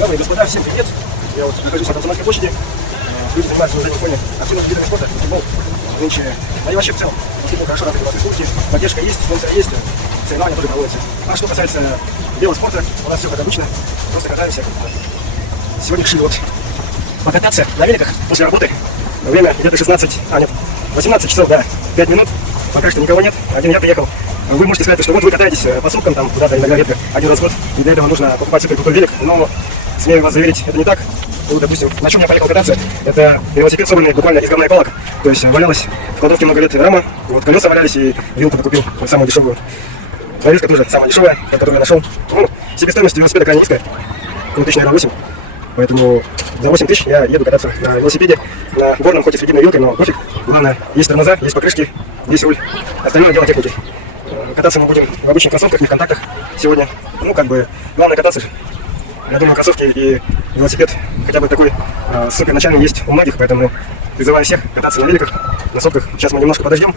Дамы и господа, всем привет! Я вот нахожусь на Комсомольской площади. Люди занимаются на заднем фоне активными видами спорта, баскетбол. Нынче, да и вообще в целом, баскетбол хорошо развит в нашей республике, поддержка есть, спонсоры есть, соревнования тоже проводятся. А что касается белого спорта, у нас все как обычно, просто катаемся. Сегодня решили вот покататься на великах после работы. Время где-то 18 часов, да, 5 минут. Пока что никого нет, один я приехал. Вы можете сказать, что вот вы катаетесь по суткам, там куда-то иногда редко, один раз в год, и для этого нужно покупать супер крутой велик, но смею вас заверить, это не так. Ну, допустим, на чем я поехал кататься, это велосипед, собранный буквально из говна и палок. То есть валялась в кладовке много лет рама, вот колеса валялись, и вилку купил, самую дешевую. Навеска тоже самая дешевая, которую я нашел. Ну, себестоимость велосипеда крайне низкая, ну, тысяч, наверное, 8. Поэтому за 8 тысяч я еду кататься на велосипеде, на горном, хоть и с единой вилкой, но пофиг. Главное, есть тормоза, есть покрышки, есть руль. Остальное дело техники. Кататься мы будем в обычных кроссовках, не в контактах сегодня. Ну, как бы, главное кататься же. Я думаю, кроссовки и велосипед хотя бы такой супер начальный есть у многих, поэтому призываю всех кататься на великах, на сотках. Сейчас мы немножко подождем.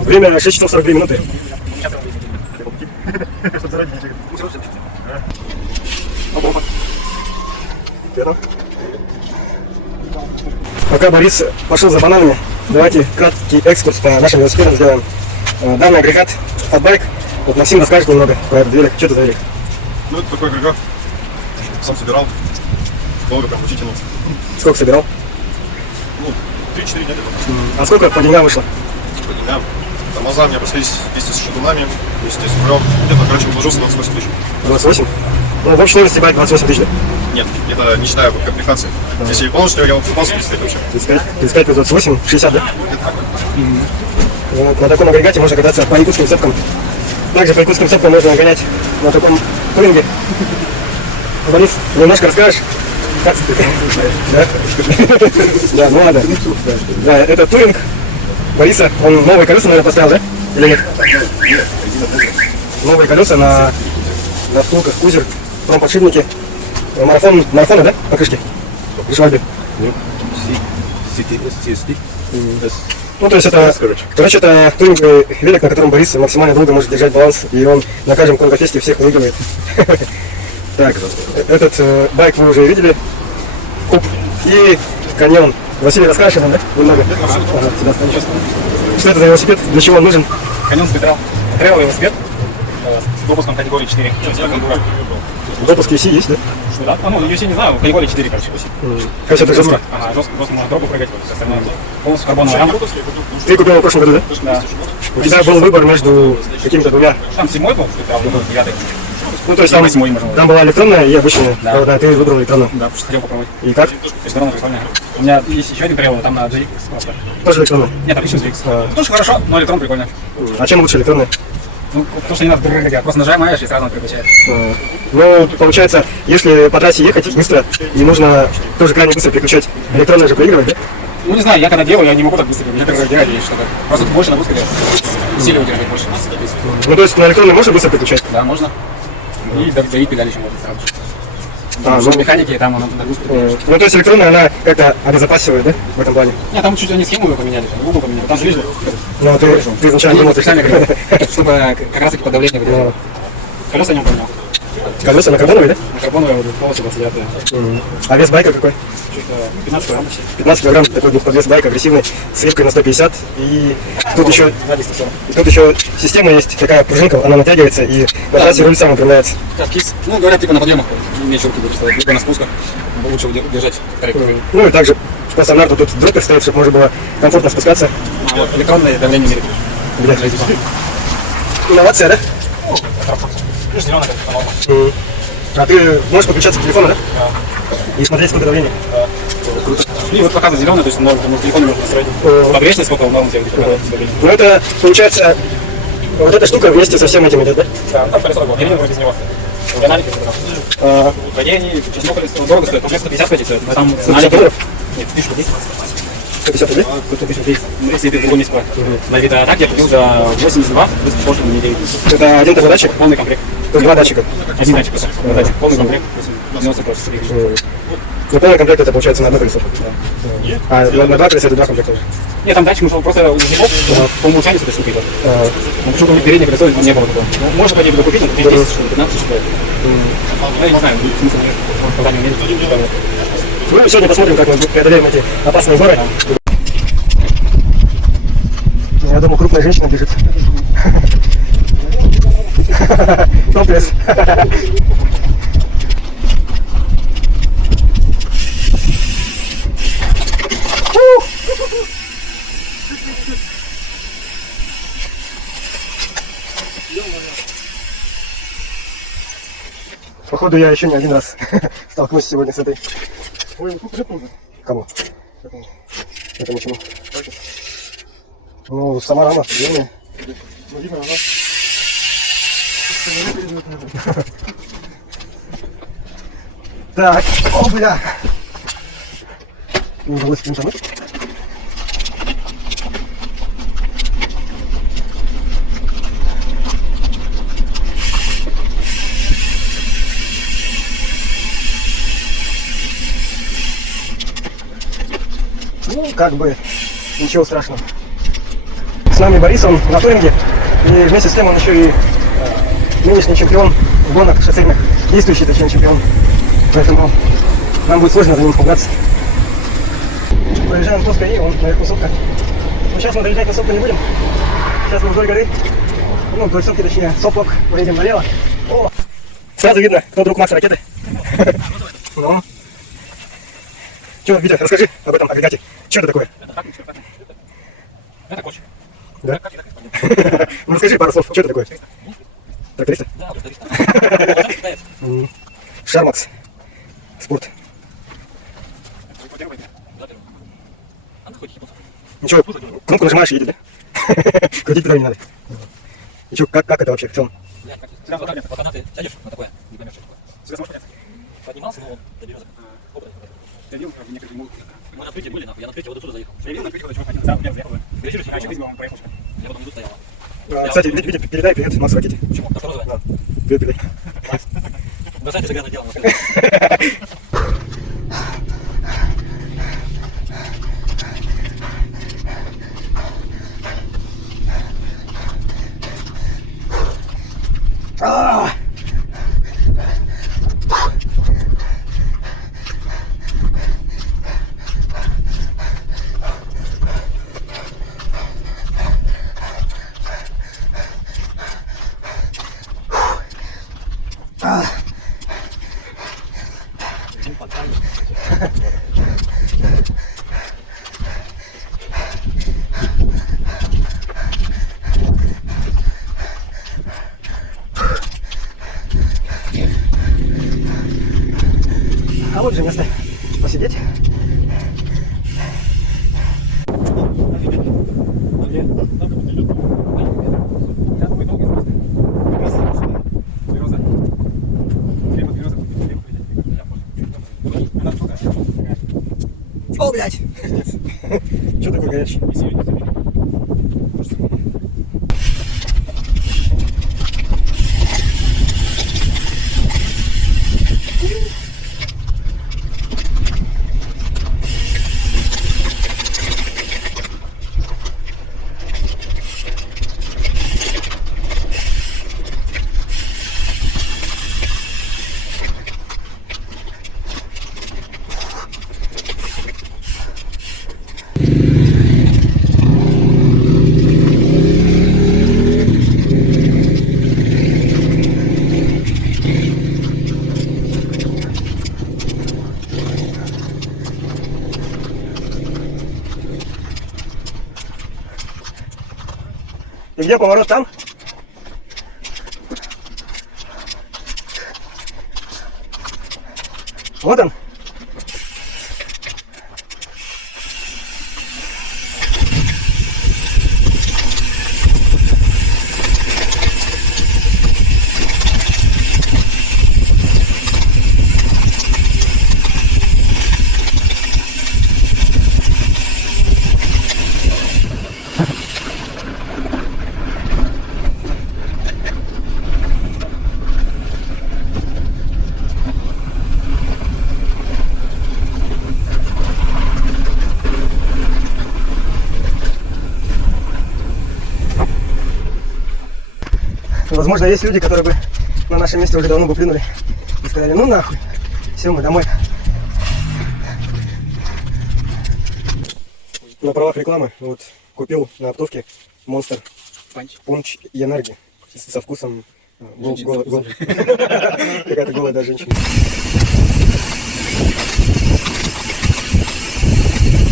Время 6 часов 42 минуты. Пока Борис пошел за бананами, давайте краткий экскурс по нашим велосипедам сделаем. Данный агрегат Fatbike. Вот Максим расскажет немного про этот велик. Что это за велик? Ну, это такой агрегат. Сам собирал. Долго прям мучительно. Сколько собирал? Ну, 3-4 дня. А сколько по деньгам вышло? По деньгам. Тормоза мне обошлись вместе с шатунами, вместе с рулем. Где-то, короче, вложился 28 тысяч. 28? Ну, в общей сложности байк 28 тысяч, да? Нет, это не считая комплектации. Да. Если полностью, я попался 35 вообще. 35 плюс 28, 60, да? Вот, на таком агрегате можно кататься по якутским цепкам. Также по якутским цепкам можно гонять на таком туринге. Борис, немножко расскажешь? Как да? Да, ну ладно. Да, это туринг Бориса. Он новые колеса, наверное, поставил, да? Или нет? Новые колеса на втулках, кузер, промподшипники. Марафоны, да? Покрышки? И швабри. Ну, то есть это, короче, это туринговый велик, на котором Борис максимально долго может держать баланс, и он на каждом конгофесте всех выигрывает. Так, этот байк вы уже видели. Куб и каньон. Василий, расскажешь нам, да? Немного. Что это за велосипед? Для чего он нужен? Каньон спидрал. Трейл велосипед с допуском категории 4. Допуск UC есть, да? Что, да? Ну, UC не знаю, категория 4, короче. Как это жестко? Ага, жестко можно дорогу прыгать, остальное. Полностью карбоновая рама. Ты купил в прошлом году, да? Да. У тебя был выбор между какими-то двумя? Там 7-й был, спидрал, 9-й. Ну, то есть там, 8-й, можно. там была электронная и обычная. Да. Да, ты выбрал электронную. Да, потому что хотел попробовать. И как? Международная прикольная. У меня есть еще один трейл, там на GX просто. Тоже электронная? Нет, обычно GX. Ну, тоже хорошо, но электрон прикольно. А чем лучше электронная? Ну, потому что не надо прыгать, просто нажимаешь и сразу он переключает. Ну, получается, если по трассе ехать быстро, и нужно тоже крайне быстро переключать, электронная же проигрывает, да? Ну, не знаю, я когда делаю, я не могу так быстро переключать, как делать или что-то. Просто больше нагрузка делать. Усиливать держать больше. Ну, то есть на электронной можно быстро переключать? Да, можно. И давить педали еще можно сразу же. Ну, Механики, там она нагрузку. ну, то есть электронная, она как-то обезопасивает, да, в этом плане? Нет, там чуть они схему поменяли, Google поменяли. Там слишком. Ну, ты изначально думал, Специально говорю, чтобы как раз таки под давление выдержало. Колеса не поменял. колеса на карбоновые, да? На карбоновые полностью 29. А вес байка какой? 15 килограмм. 15 килограмм, такой двухподвес байк, агрессивный, с лепкой на 150. И тут еще, Сзади 140. тут еще система есть, такая пружинка, она натягивается, и на трассе руль сам управляется. Как кис. Ну, говорят, типа на подъемах. Меньше руки будет стоять. Либо на спусках. Лучше держать траекторию. Ну и также по стандарту тут дроппер стоит, чтобы можно было комфортно спускаться. А вот электронное давление мерить. Блядь. Инновация, да? Ну, зеленая как норма. А ты можешь подключаться к телефону, да? Да. И смотреть, сколько давления? Да. И вот показывает зеленый, то есть норм, на телефоне можно настроить. Погрешность, сколько норм тебе показывает. Ну это, получается, вот эта штука вместе со всем этим идет, да? Да, там колесо такое, переднее вроде из него. Аналики продал. Водение, честно, колесо дорого стоит, уже 150 хотите, но там 150 долларов? Нет, 1010. 150 рублей? Тут 1010. Ну, если ты другой не скоро. На вид, а так я купил за 82, плюс пошлину на неделю. Это один такой датчик? Полный комплект. То есть два датчика? Один датчик, полный комплект, 90 просто. Ну, полный комплект это получается на одно колесо. А на два колеса это два комплекта. Нет, там датчик нужно просто из него по умолчанию с этой штукой идет. Чтобы переднее колесо не было такого. Ну, можно по ней докупить, но 10 штук, 15 штук. Ну, я не знаю, смысл нет. Пока не умеет. Ну, сегодня посмотрим, как мы преодолеем эти опасные горы. Я думаю, крупная женщина бежит. Топлес. Походу, я еще не один раз столкнусь сегодня с этой. Ой, ну тут тоже. Кому? Это почему? Ну, сама рама, верно? Ну, видно, она... Так, о, бля! Не удалось спринтануть. Ну, как бы, ничего страшного. С нами Борис, он на туринге, и вместе с тем он еще и нынешний чемпион гонок шоссейных, действующий, точнее, чемпион. Поэтому нам будет сложно за ним пугаться. Проезжаем плоское И, он наверху сопка. Но сейчас мы доезжать на сопку не будем. Сейчас мы вдоль горы, ну, вдоль сопки, точнее, соплок, поедем налево. О! Сразу видно, кто друг Макса Ракеты. Ну. Че, Витя, расскажи об этом агрегате. Что это такое? Это коч. Да? Ну расскажи пару слов, что это такое? Тракториста? Да, тракториста. Шармакс. Спорт. Ничего, кнопку нажимаешь и едет, да? Крутить туда не надо. И что, как это вообще в целом? Вот когда ты сядешь на такое, не поймешь, что такое. Поднимался, но он доберется. Мы на открытии были, нахуй, я на открытии вот отсюда заехал. Я видел на открытии, вот чувак, сразу прям заехал. Грязируешь, я еще вам проехал. Я потом внизу стоял. Кстати, Витя, передай привет Максу Ракете. Почему? Так что розовая? Да. Привет, передай. Бросайте шагряное дело. А вот же место посидеть. О, блядь! Что такое горячий? И где поворот там? Вот он. Возможно, есть люди, которые бы на нашем месте уже давно бы плюнули и сказали, ну нахуй, все, мы домой. На правах рекламы вот купил на оптовке Monster Punch Energy со вкусом какая-то голая да, женщина.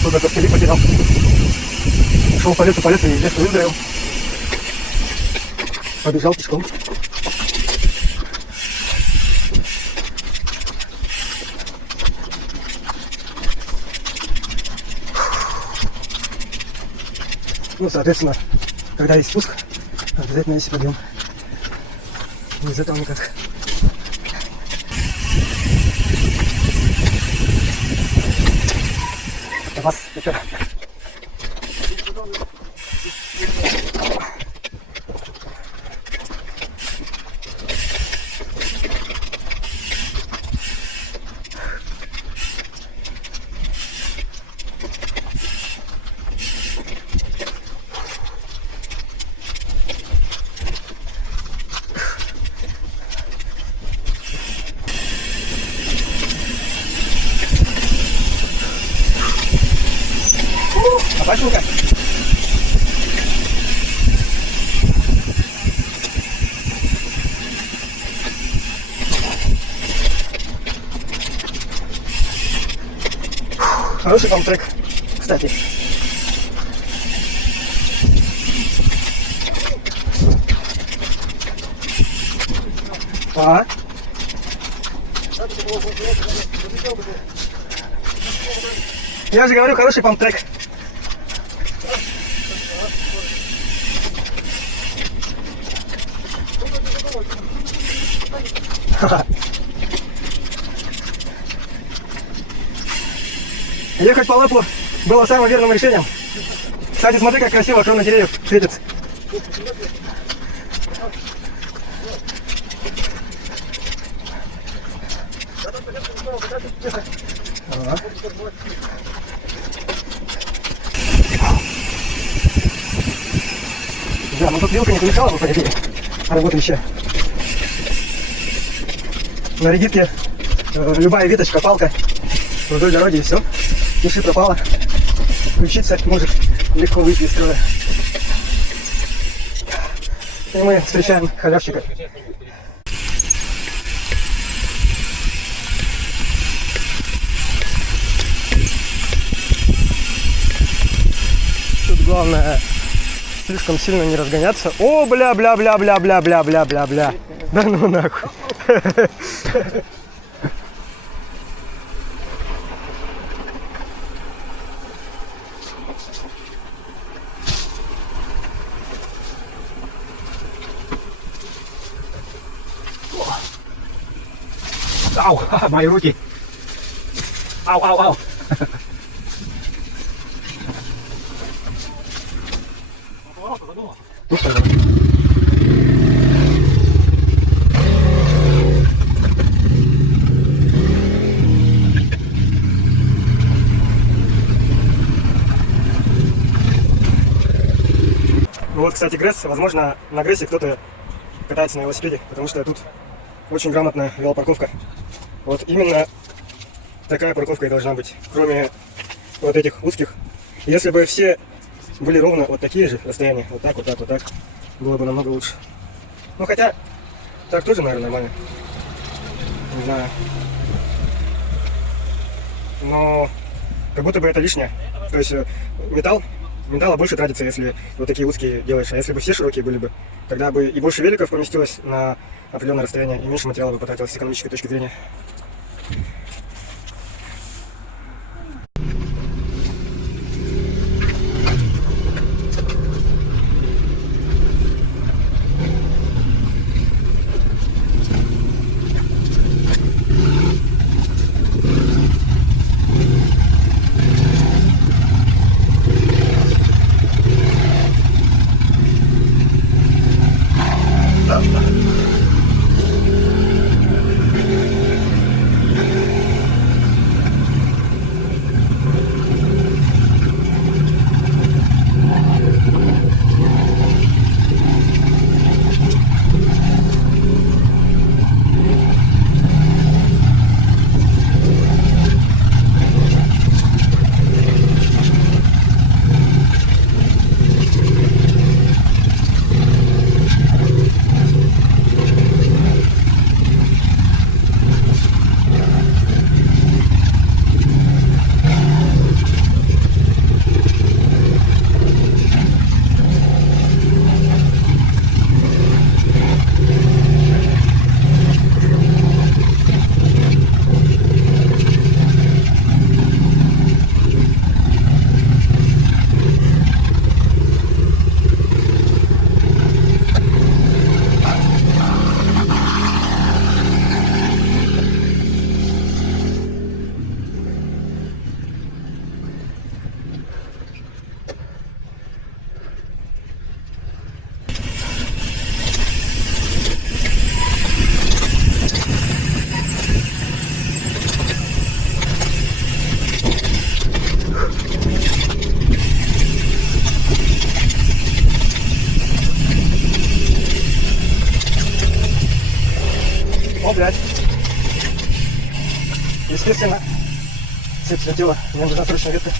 Кто-то костыли потерял. Шел по лесу и резко выздоровел. Побежал пешком. Ну, соответственно, когда есть спуск, обязательно есть подъем. Без этого никак. Вас, еще. Пошел-ка. Хороший там трек, кстати. А? Я же говорю, хороший памп-трек. Ехать по лэпу было самым верным решением. Кстати, смотри, как красиво крона деревьев светится. Да, ну тут вилка не помешала бы, по идее, работающая. На регитке любая веточка, палка вдоль дороги и все. Пиши пропала. Включиться может легко выйти из строя. И мы встречаем халявщика. Тут главное слишком сильно не разгоняться. О, бля-бля-бля-бля-бля-бля-бля-бля-бля. Да ну нахуй. Ау, мои руки. Ау, ау, ау. Ну вот, кстати, Гресс, возможно, на Грессе кто-то катается на велосипеде, потому что тут очень грамотная велопарковка. Вот именно такая парковка и должна быть, кроме вот этих узких. Если бы все были ровно вот такие же расстояния, вот так, вот так, вот так, было бы намного лучше. Ну хотя, так тоже, наверное, нормально. Не знаю. Но как будто бы это лишнее. То есть металла больше тратится, если вот такие узкие делаешь. А если бы все широкие были бы, тогда бы и больше великов поместилось на определенное расстояние, и меньше материала бы потратилось с экономической точки зрения. Естественно, цепь слетела, мне нужна срочная ветка.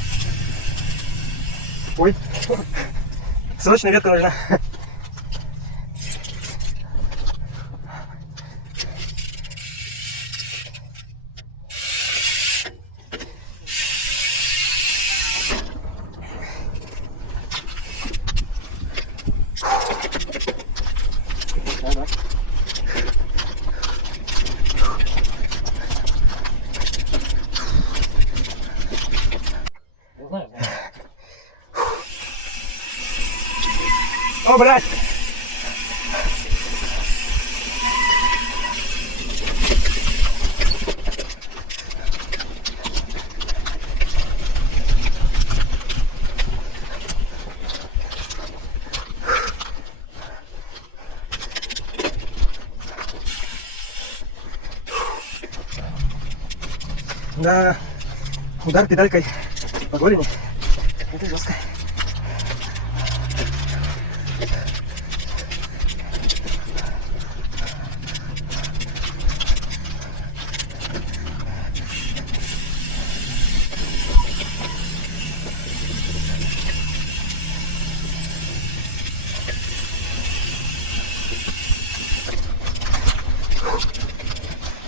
Ой, срочная ветка нужна. О, блядь! Да, удар педалькой по голени. Это жестко.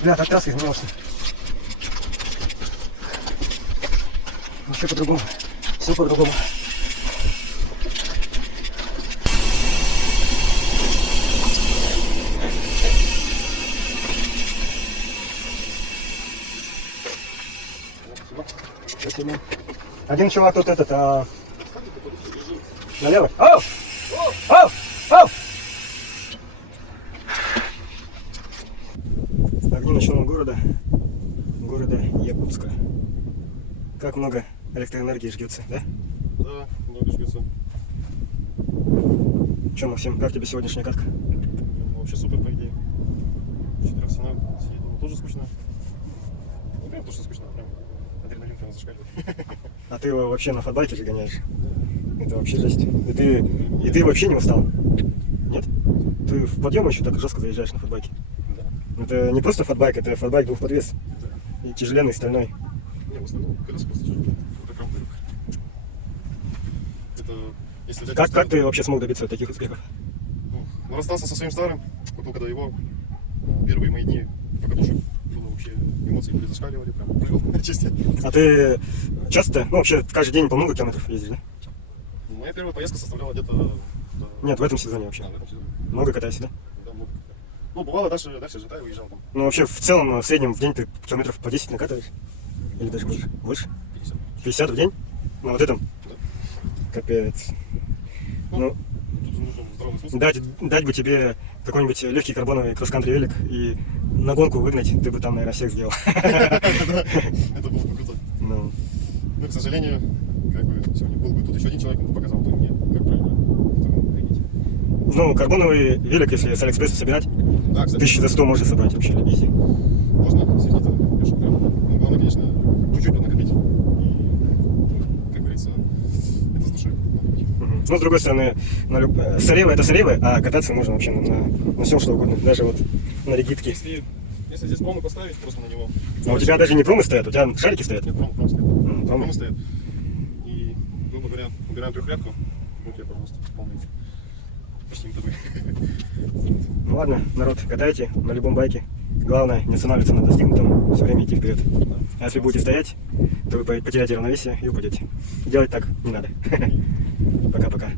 Бля, так трасса изменился. Вообще по-другому. Все по-другому. Спасибо. Один чувак тут налево. Оу! Оу! Оу! Огни ночного города Якутска. Как много электроэнергии жгется, да? Да, много жгется. Че, Максим, как тебе сегодняшняя катка? Ну, вообще супер, по идее. 4 сценах сидеть дома тоже скучно. Ну, прям то, что скучно, прям адреналин прям зашкаливает. А ты его вообще на фатбайке же гоняешь? Это вообще жесть. И ты вообще не устал? Нет? Ты в подъем еще так жестко заезжаешь на фатбайке? Да. Это не просто фатбайк, это фатбайк двухподвес. Да. И тяжеленный, стальной. Не, в основном колесо просто тяжело. Это крампы. Это, если взять... Как ты вообще смог добиться таких успехов? Ну, расстался со своим старым, купил когда его. Первые мои дни покатушек было вообще, эмоции были зашкаливали, прям прыгал, честно. А ты часто, ну вообще каждый день по много километров ездишь, да? Моя первая поездка составляла где-то... Нет, в этом сезоне вообще. в этом сезоне. Много катаешься, да? Да, много. Ну, бывало, дальше Житай выезжал там. Ну вообще в целом, в среднем в день ты километров по 10 накатываешь? Или даже больше? Больше? 50. 50 в день? Ну вот этом? Да. Капец. Ну, Тут нужен здравый смысл. дать бы тебе какой-нибудь легкий карбоновый кросс-кантри велик и на гонку выгнать, ты бы там, наверное, всех сделал. Это было бы круто. Ну, Но, к сожалению, как бы сегодня был бы тут еще один человек, он показал бы мне, как правильно ходить. ну, карбоновый велик, если с Алиэкспресса собирать, Да, кстати, 1100 можно собрать вообще, изи. можно сидеть, я же прям. Ну, главное, конечно, чуть-чуть поднакопить. И, как говорится, это с душой. Мгм. Ну, с другой стороны, соревы это соревы, а кататься можно вообще на всем что угодно, даже вот на регитке. Если здесь промы поставить, просто на него. А у тебя даже не промы стоят, у тебя шарики стоят. Нет, промы стоят. Промы. Промы стоят. И, грубо говоря, убираем трехрядку. Вот я, пожалуйста, полный. Почти метровый. Ну ладно, народ, катайте на любом байке. Главное, не останавливаться на достигнутом, все время идти вперед. А если будете стоять, то вы потеряете равновесие и упадете. Делать так не надо. Пока-пока.